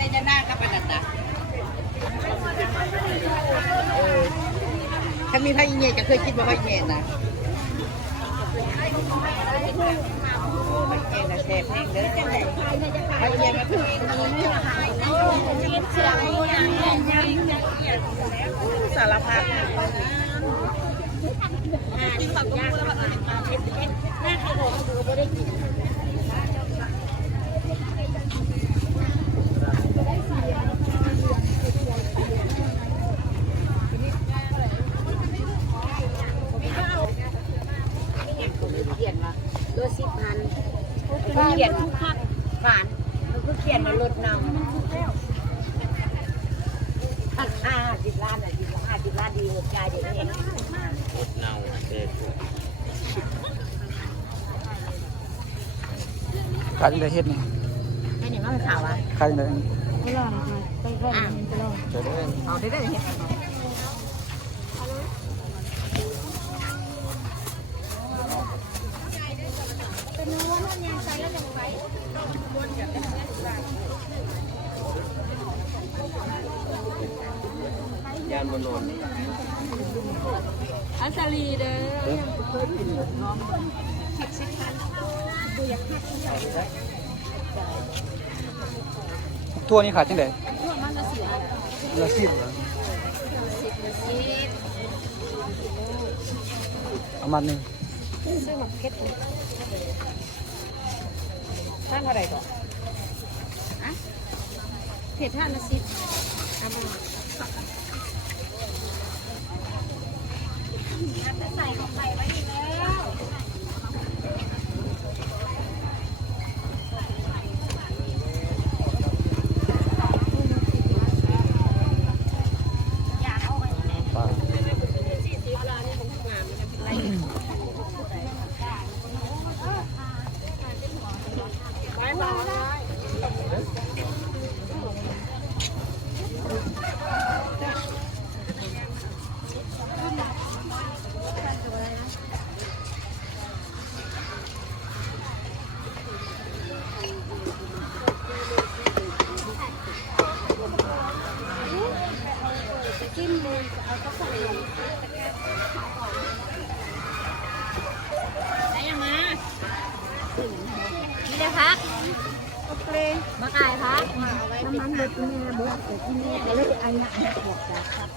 ในจะหน้ากับอันนั้นนะถ้ามีท่าอีเงี้ยจะเคยคิดว่าอีเงี้ยนะแซ่บแห้งเด้อไอ้เงี้ยมาถึงสารพัดที่เขาก็พูดแล้วแบบแม่เขาบอกดูไม่ได้กินตัว10,000เขียนผ่านมันก็เขียนมาลดนำ50 ล้านอ่ะ50 ล้านดีหัวใจเดี๋ยวนี้ลดเนาเด็ดขายได้เฮ็ดนี่ให้หนิว่ามันข่าวอ่ะขายได้ไม่รอดนะคะไปแค่นี้ไปรอดเอาได้เห็นยานบนนนอัสลีเด้อเคยกินน้องทั่วนี้ขายจังได๋ทั่วมันละ10ละ10เหรอเอามานึงซื้อมาเก็ตท่านเท่าไหร่ก่อนอะเผ็ดท่านละ10เอามาใส่ของใส่ไว้ดีแล้วมาขายพักน้ำมันเดือดกินแม่เบื่อกินแม่แล้วอันนั้นบวกจ้ะครับ